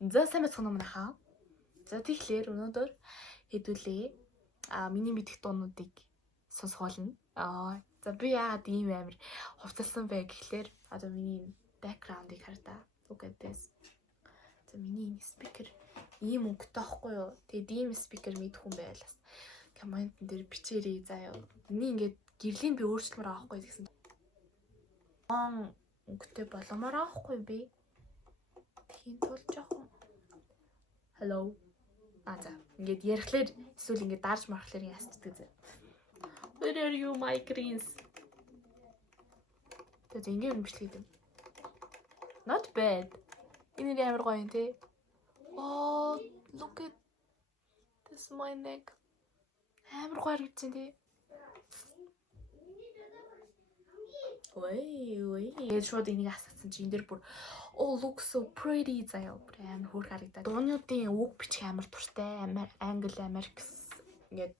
За сайн бацхан юм нахаа. За тэгэхээр өнөөдөр хэдүүлээ. Миний мэдих дуунуудыг сонсгоолно. За би яагаад ийм амир хувцалсан бэ гэхлээр одоо миний background-ыг хардаа. Look at this. За миний спикер ийм өнгөтэй байхгүй юу? Тэгээд ийм спикер мэдэх хүн байлаас коммент дээр бичээрэй заяа. Миний ингээд гэрлийн би өөрчлөмөр авахгүй гэсэн. Өнгөтэй боломоор авахгүй би. Тийм тул жоохон. Hello. За ингээд ярихлаар эсвэл ингээд дарж мархлаар яасчдаг зэ. Where are you my greens? Тэгээд ингээд бичлэг юм. Not bad. Энэ ямар гоё юм те. Oh, look at this my neck. Амар гоё харагдаж байна те. Ой. Тэгээд шууд энийг асуусан чи энэ дэр бүр oh look so pretty заяа. Амар хөөр харагдаад. Дуунуудын үг бичих амар туртай. Англи, Америкс ингээд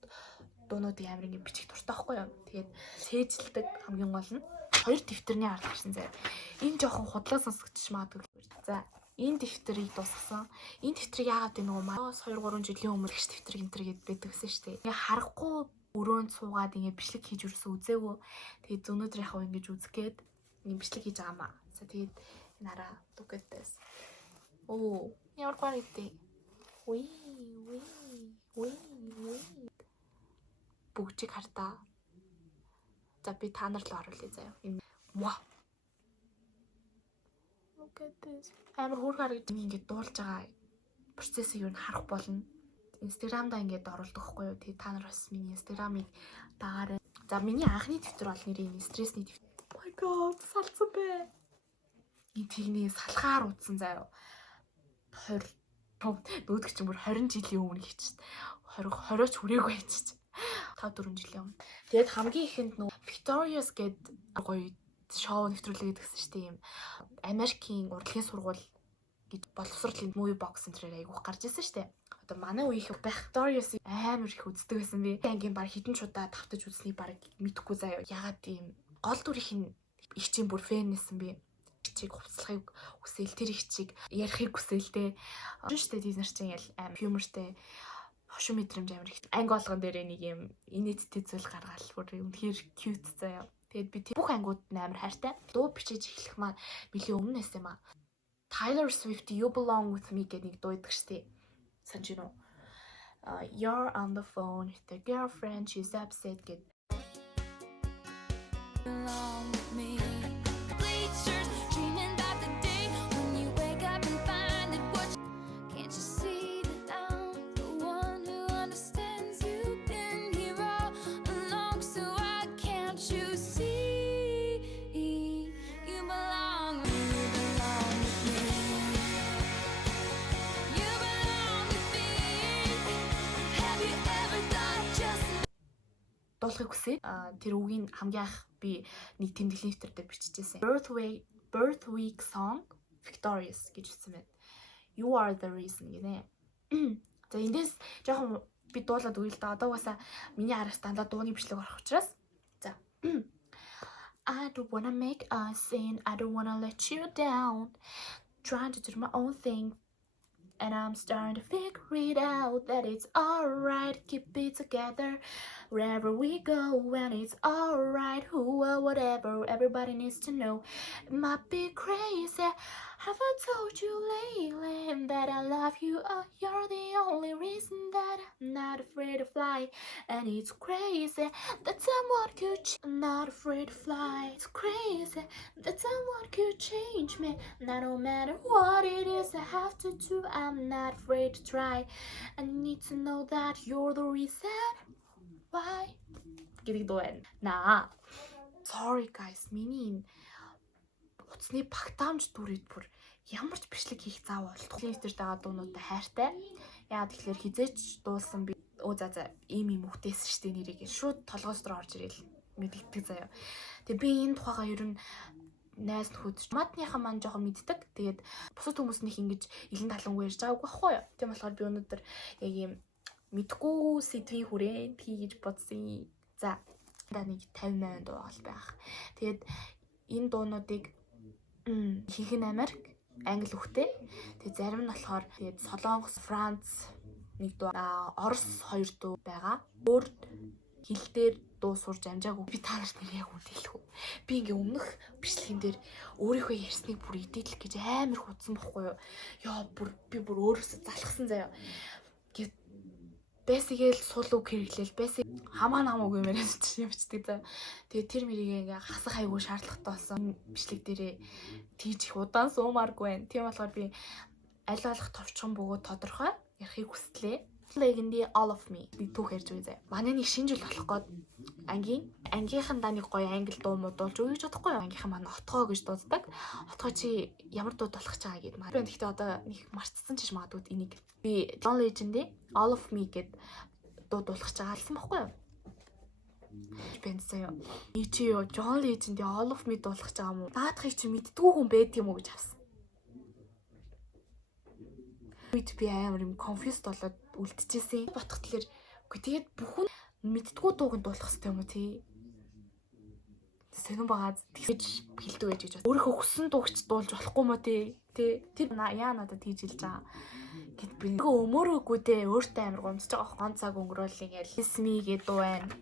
дуунуудын амар ингээд бичих туртай байхгүй юу? Тэгээд сээжилдэг хамгийн гол нь хоёр дэвтэрний ард гарсан заяа. Энэ жоохон худлаа сонсогдчих магадгүй. За энэ дэвтрийг дуусгасан. Энэ дэвтрийг яагаад нөгөө маас 2 3 жилийн өмнө гэх дэвтэр энэ гээд байдаг гэсэн шүү дээ. Ингээ харахгүй өрөөнд суугаад ингээ бичлэг хийж өрсөн үзээгүй. Тэгээд өнөөдөр яг ингэж үзэх гээд ингээ бичлэг хийж байгаа маа. За тэгээд нараа look at this. Оо, ямар гоё гэдэг. Уи. Бүгжиг хардаа. За би та нар руу оруулъя заяа. Энэ wow. Look at this. Амар хөөр харагдаж ингээд дуулж байгаа процессыг юу н харах болно. Instagram-да ингээд оруулдаг хгүй юу. Тэгээ та нар бас миний Instagram-ыг дагаарай. За миний анхны дэвтэр бол нэрийн стрессний дэвтэр. Oh my god, салцсан бэ. Энэ тэгний салхаар утсан заяа. 20 нүүдг чинь бүр 20 жилийн өмнө хийчихсэн. 20-оч хүрээгүй хийчих. 5-4 жилийн өмнө. Тэгээд хамгийн ихэнд нөө Victorious гээд гоё шоу нэвтрүүлэг гэдгсэн шүү дээ. Ийм Америкийн урлагийн сургууль гэж боловсролын movie box центрээр айгуух гарч ирсэн шүү дээ. Одоо манай үеийнх Victorious амар их үздэг байсан би. Ангийн баг хідэн чудаа тавтаж үзсний баг мэдэхгүй заяа. Ягаад ийм гол дүрийн ихчийн бүр фэн нэсэн би. Чиг хувцлахыг хүсэл тэр ихчиг ярихыг хүсэлтэй. Шүү дээ тийм нар чинь амар humorтэй. Хошин мэдрэмж амар их. Анги болгон дээр нэг юм инээдтэй зүйл гаргаал бүр үнэхээр cute заяа. Тэгээд би бүх ангууд амар хайртай. Дуу бичиж эхлэх маань билийн өмнөөс юм аа. Taylor Swift You Belong With Me гэдэг нэг дуу идэг штеп. Санаж байна уу? You're on the phone with the girlfriend, she's upset get. Belong with me. Bleachers dreaming about the day when you wake up and find that what can't you see that I'm the one who understands you've been here all along, so why can't you see you belong with me, you belong with me. Have you ever thought just дуулахыг хүсээ. Тэр үгийн хамгийн анх би нэг тэмдэглэлийн дэвтэр дээр биччихсэн. Birth week song Victorious гэж хэлсэн байна. You are the reason гинэ. За эндээс жоохон би дуулаад үйл да. Одоо угаасаа миний араас дандаа дууны бичлэг орох учраас. За. I don't wanna make a scene. I don't wanna let you down. Trying to do my own thing. And I'm starting to figure it out that it's alright, keep it together wherever we go, and it's alright, who or whatever, everybody needs to know. It might be crazy, have I told you lately that I love you? You're the only reason that I'm not afraid to fly. And it's crazy that someone could I'm not afraid to fly. It's crazy that someone could change me. Now no matter what it is I have to do, I'm not afraid to try. And you need to know that you're the reason why. Гэдэг дуу байна. Наа. Sorry guys, миний утасны багтаамж дүрээд бүр ямар ч бичлэг хийх зав болтох. Линктер дагаа дуунуудтай хайртай. Яагаад тэгэхээр хизээч дуулсан би за ийм хөхтэйсэн штэ нэрийг шууд толгоос руу орж ирэл мэддэг заяа. Тэгээ би энэ тухайгаа ер нь найз нөхөд матныхаа маань жоохон мэддэг. Тэгээд бусад хүмүүснийх ингэж илэн талангүй ярьж байгаагүй байхгүй юу. Тийм болохоор би өнөөдөр яг ийм мэдгүй сэдвийн хүрээнд хийж бодсон. За нэг 58 дуу бол байх. Тэгээд энэ дуунуудыг хийх нь Америк, англи үгтэй. Тэгээ зарим нь болохоор тэгээд Солонгос, Франц нэг дуу, Орос 2 дуу байгаа. Өөр хэл дээр дуу сурж амжаагүй. Би та нарт нэг яг үнд хэлэх үү. Би ингээ өмнөх бичлэгэн дээр өөрийнхөө ярьсныг бүр эдэлэх гэж амар хутсан бохгүй юу. Яа би бүр өөрөөсөө залхсан заяа. Бэсигээл сул үг хэрэглээл бэсиг хамаа намаагүй мэрэж юм бичдэг за. Тэгээ тэр мэрийг ингээ хасах хайгуу шаардлагатай болсон бичлэг дээрээ тийж их удаан суумааргүй байна. Тийм болохоор би аль болох товчхон бөгөөд тодорхой ярихыг хүслээ. Legendary All of Me би түүх ярьж үгүй заяа. Манай нэг шинэ жил болох гээд ангийнхандаа нэг гоё англи дуу модуулж өгье гэж бодохгүй юу? Ангийнхан маань отгоо гэж дууддаг. Отгоо чи ямар дуу болох ч байгаа гэд. Би тэгтээ одоо нэг марцсан ч магадгүй энийг би John Legend All of Me гэд дуу дуулах ч байгаа гэсэн бохгүй юу? Бэнт заяа. Чи юу John Legend All of Me дуулах ч байгаа юм уу? Наадахыг чи мэддгүү хүн байдаг юм уу гэж авсан. Би амар юм confused болоод үлдчихсэн. Ботхтлэр үгүй тэгээд бүхэн мэддгүү дууг нь дуулах хэрэгтэй юм уу тий? Сонирн байгаа тэгж хэлдэг байж гэж байна. Өөрийнхөө хүссэн дуугч дуулж болохгүй мó тий? Тэр яа надад хийж хэлж байгаа. Гэт би өмөрөөгүй дээ өөртөө амар гомдож байгаа. Гон цаг өнгөрөөл ингээл Smee гэдэг дуу байна.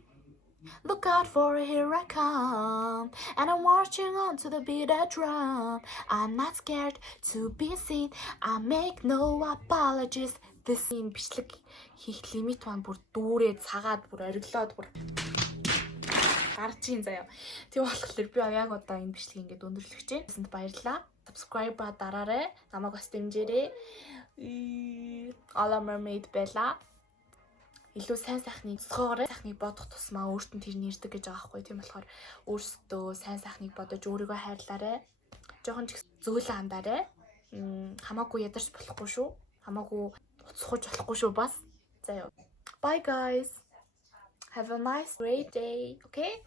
Look out for here I come, and I'm marching on to the beat of drum. I'm not scared to be seen, I make no apologies. This in бичлэг хийх лимит маань бүр дүүрээ цагаад бүр ориглоод бүр гарч ийн заяа. Тэг болохоор би яг одоо энэ бичлэг ингээд өндөрлөх гэж байна. Баярлалаа. Subscribe дараарай. Намайг бас дэмжээрэй. All Mermaid Bella. Илүү сайн сайхныг цогоорой. Сайхныг бодох тусмаа өөрт нь тэр нэрдэг гэж байгаа байхгүй. Тийм болохоор өөрсдөө сайн сайхныг бодож өөрийгөө хайрлаарай. Жохон ч зөөлөн хандаарай. Хамаагүй ядарч болохгүй шүү. Хамаагүй уцхаж болохгүй шүү бас. За яа. Bye guys. Have a nice great day. Okay?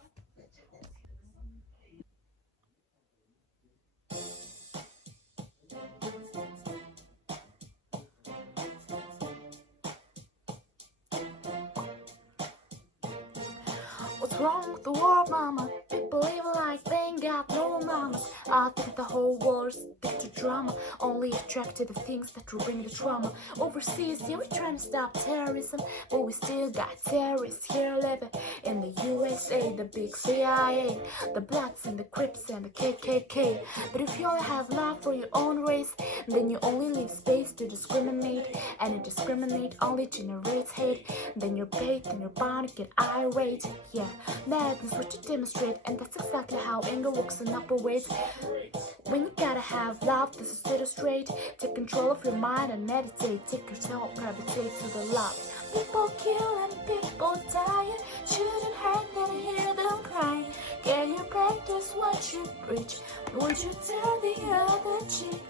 What's wrong with the world, mama? People live like they ain't got no mamas. I think the whole world's addicted to drama, only attracted to things that will bring the trauma. Overseas, yeah, we're trying to stop terrorism, but we still got terrorists here living in the USA, the big CIA, the Bloods and the Crips and the KKK. But if you only have love for your own race, then you only leave space to discriminate, and you discriminate only generates hate. Then you're paid, then you're bound to get irate. Yeah, madness what you demonstrate, and that's exactly how anger works in upper ways. When you gotta have love, this is sit straight. Take control of your mind and meditate. Take yourself, gravitate to the love. People killing, people dying. Shouldn't hurt them, hear them crying. Can you practice what you preach? Would you turn the other cheek?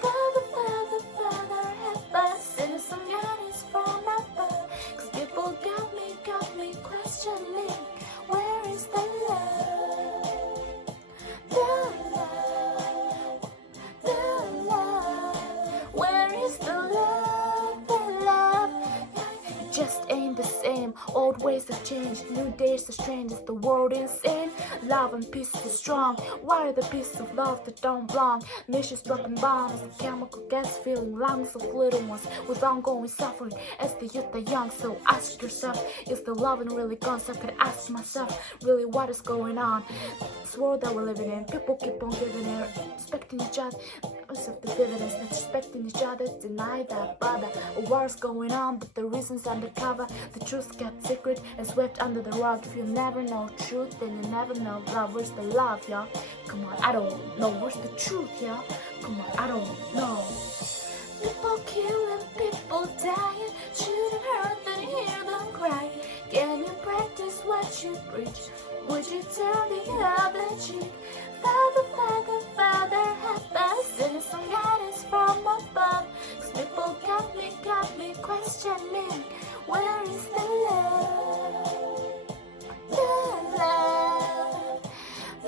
Father, Father, Father, help us. Send some guidance from above. 'Cause people got me questioning. Where is the love? The love, the love. Where is the love? The love. It just ain't the same. Old ways have changed. New days are strange. Is the world insane? Love and peace is strong. Why are the pieces of love that don't belong? Nations dropping bombs, chemical gas filling lungs of little ones with ongoing suffering as the youth are young. So ask yourself, is the loving really gone? So I could ask myself, really, what is going on? This world that we're living in, people keep on giving in, respecting each other. Of the dividends, not respecting each other, deny that, brother. A war's going on, but the reason's undercover. The truth kept secret and swept under the rug. If you never know truth, then you never know love. Where's the love, y'all? Come on, I don't know. Where's the truth, y'all? Come on, I don't know. People killing, people dying. Shouldn't hurt them, hear them cry. Can you practice what you preach? Would you turn the other cheek? Father, Father, Father, help us. Send some guidance from above. 'Cause people got me questioning. Where is the love? The love,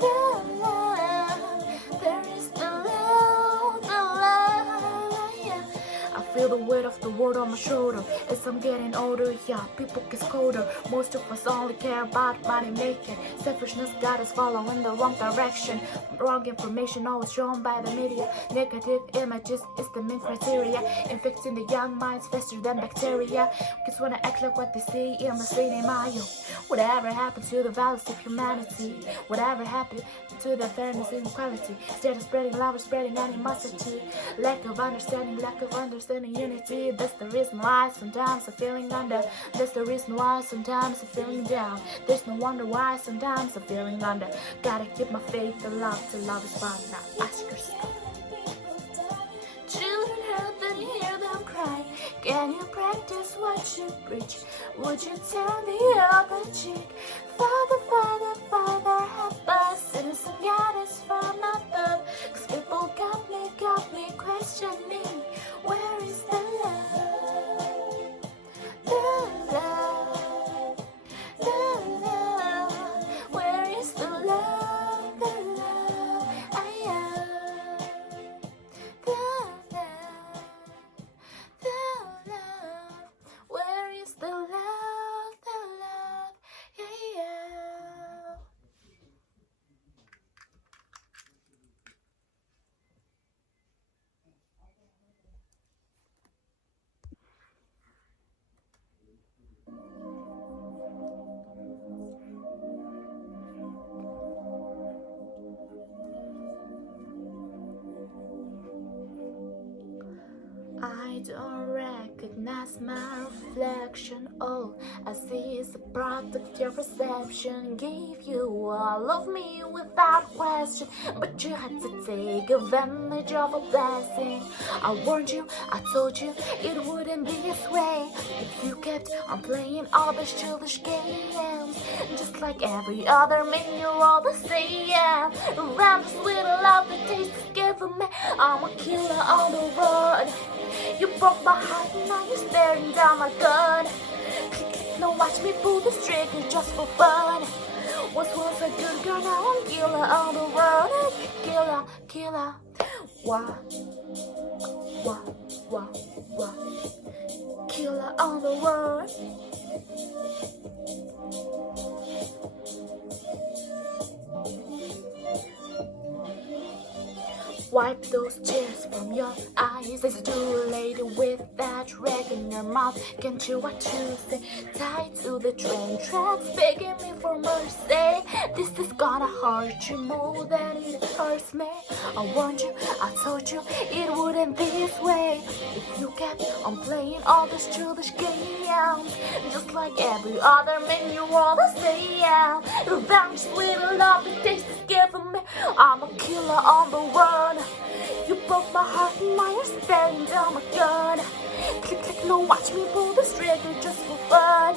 the love. There is the love, yeah. I feel the weight of the world on my shoulder. As I'm getting older, yeah, people get colder. Most of us only care about money making. Selfishness got us following the wrong direction. Wrong information always shown by the media. Negative images is the main criteria. Infecting the young minds faster than bacteria. Kids wanna act like what they see in the cinema. Whatever happened to the values of humanity? Whatever happened to the fairness and equality? Instead of spreading love, we're spreading animosity. Lack of understanding unity. That's the reason why sometimes I'm feeling under. That's the reason why sometimes I'm feeling down. There's no wonder why sometimes I'm feeling under. Gotta keep my faith alive till love is found. Now ask yourself. Children help and hear them cry. Can you practice what you preach? Would you turn the other cheek? Father, Father, Father, help us. Innocent God is from above. 'Cause people got me questioning. Where is the love? The love, the love. Where is the love? The love. I am. The love, the love. Where is the love? The love. Yeah. I don't recognize my reflection. All I see is a product your perception. Gave you all of me without question, but you had to take advantage of a blessing. I warned you, I told you it wouldn't be this way if you kept on playing all those childish games. Just like every other man, you're all the same. Around this little love that tastes good for me. I'm a killer on the road. You broke my heart and now you're staring down my gun. Now watch me pull this trigger just for fun. Was a good girl, now I'm killer on the road. Killer, killer. Wah, wah, wah, wah. Killer on the road. Wipe those tears from your eyes. It's too late with that rag in your mouth. Can't you what you say? Tied to the train tracks, begging me for mercy. This is gonna hurt you more than it hurts me. I warned you, I told you it wouldn't be this way if you kept on playing all those childish games. Just like every other man, you're all the same. Revenge, little love, it tastes good for me. I'm a killer on the run. You broke my heart and now you're staring down my gun. Click, click, no, watch me pull this trigger just for fun.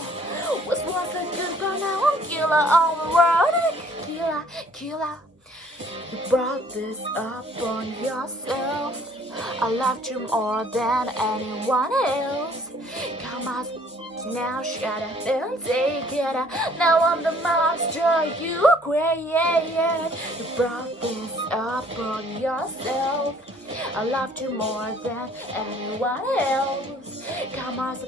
Was once a good girl, now I'm killer on the run. Killer, killer. You brought this up on yourself. I loved you more than anyone else. Come on, now shut up and take it. Now I'm the monster you created. You brought this up on yourself. I loved you more than anyone else. Come on,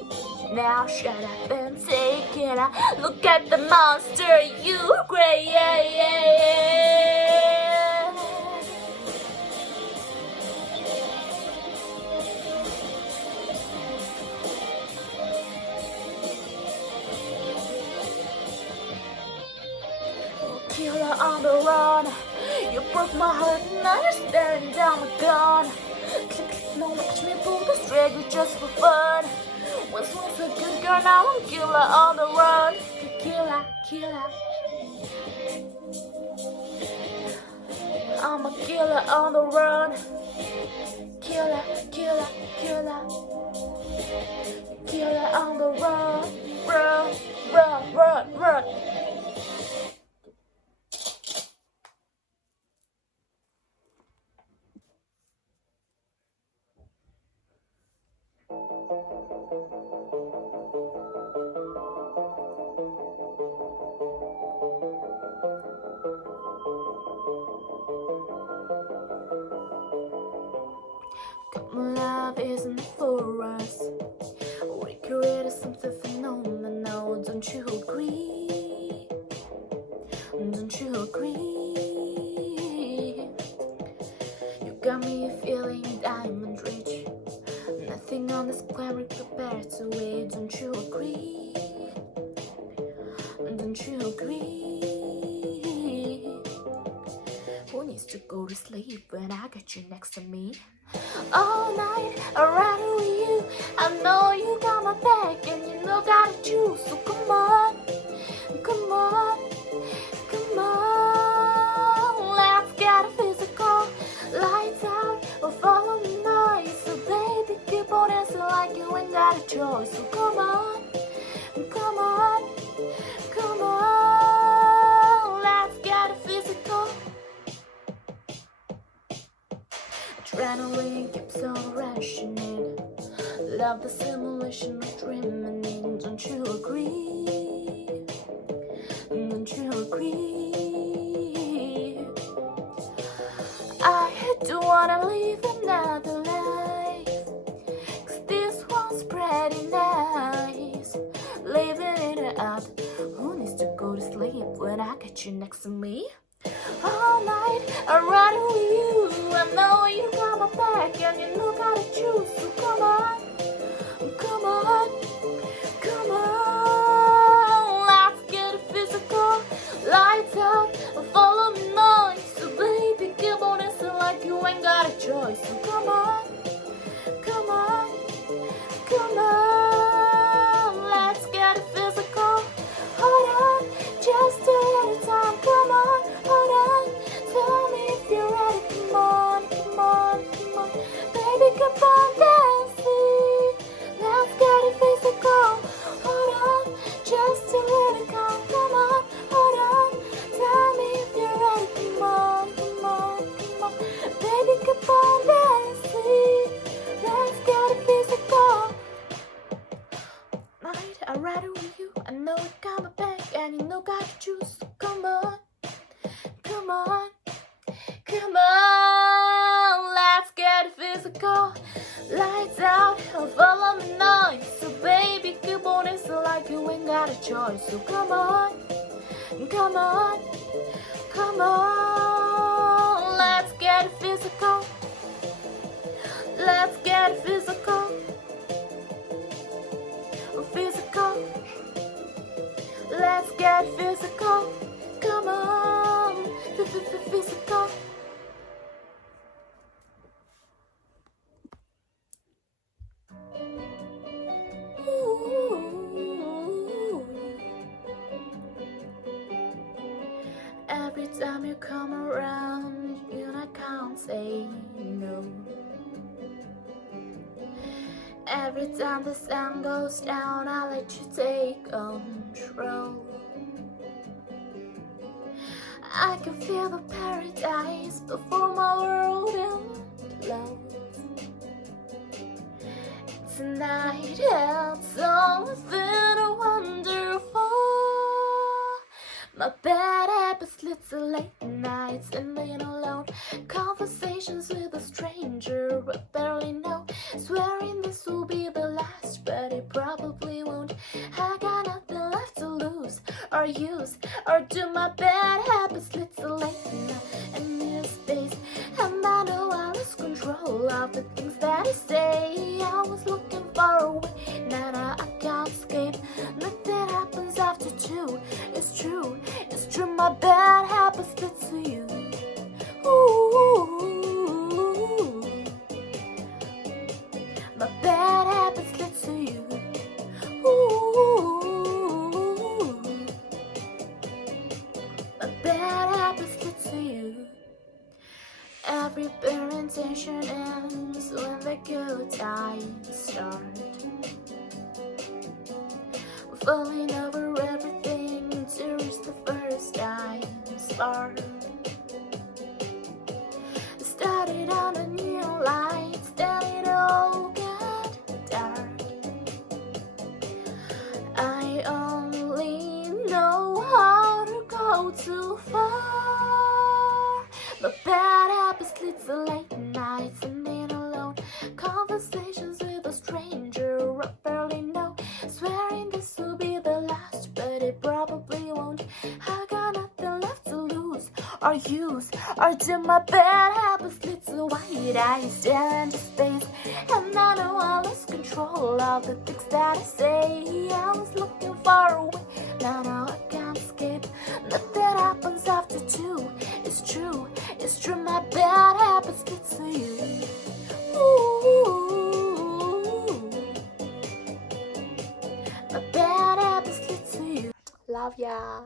now shut up and take it. Look at the monster you created. Killer on the run. You broke my heart and now you're staring down my gun. Click, click, no, watch me pull the trigger just for fun. Was once a good girl, now I'm killer on the run. Killer, killer. I'm a killer on the run. Killer, killer, killer. Killer on the run. Run, run, run, run. Love isn't for Don't you agree? Don't you agree? You got me feeling diamond rich. Nothing on this planet compared to it. Don't you agree? Don't you agree? Who needs to go to sleep when I got you next to me? All night, I'd rather with you. I know you got my back and you know gotta choose. So come on, come on, come on. Let's get physical. Lights out or follow the noise. So baby, keep on dancing like you ain't got a choice. So come on, come on, come on. Let's get physical. Adrenaline keeps on rushing in. Love the simulation of dreaming in. Don't you agree? Don't you agree? I don't wanna live another life, 'cause this one's pretty nice. Living it up. Who needs to go to sleep when I got you next to me? All night, I'd rather with you. I know you got my back and you know gotta choose. So come on, come on, come on. Let's get physical. Lights out, follow me noise. So baby, keep on dancing like you ain't got a choice. So come on, come on, come on. Let's get physical. Hold on, just a little time. Come on, hold on. Tell me if you're ready. Come on, come on, come on. Baby, keep on dancing. Let's get it physical. Hold on, just a little time. Come on, hold on. Tell me if you're ready. Come on, come on, come on. Baby, keep on dancing. Let's get it physical. Night, I'd rather with you. I know it got my back and you know got to choose. So come on, come on, come on. Let's get physical. Lights out, follow me noise. So baby, keep on dancing like you ain't got a choice. So come on, come on, come on. Let's get physical. Let's get physical. Physical. Let's get physical. Come on, physical. Ooh. Every time you come around, you know I can't say no. Every time the sun goes down, I let you take control. I can feel the paradise before my world implodes. Tonight had something wonderful. My bad habits lead to late nights and being alone. Conversations with a stranger I barely know. Swearing this will be the last, but it probably won't. I got nothing left to lose or use, or do my bad habits lead to late night and near space. And I know I lost control of the things that I say. I was looking far away, now I can't escape. Nothing happens after two. It's true, it's true. My bad habits lead to you. Ooh, my bad habits lead to you. Ooh, my bad habits lead to you. Every better intention ends when the good times start. Falling over everything to reach the first time spark. Started on a new light, then it all got dark. I only know how to go too far. But bad habits lead to late nights and being alone. Conversations with a stranger I barely know. Swearing this will be the last, or use, or do my bad habits lead to white eyes stare into space? And I know I lose control of the things that I say. I was looking far away, now I can't escape. Nothing happens after two. It's true, my bad habits lead to you. Ooh, my bad habits lead to you. Love ya.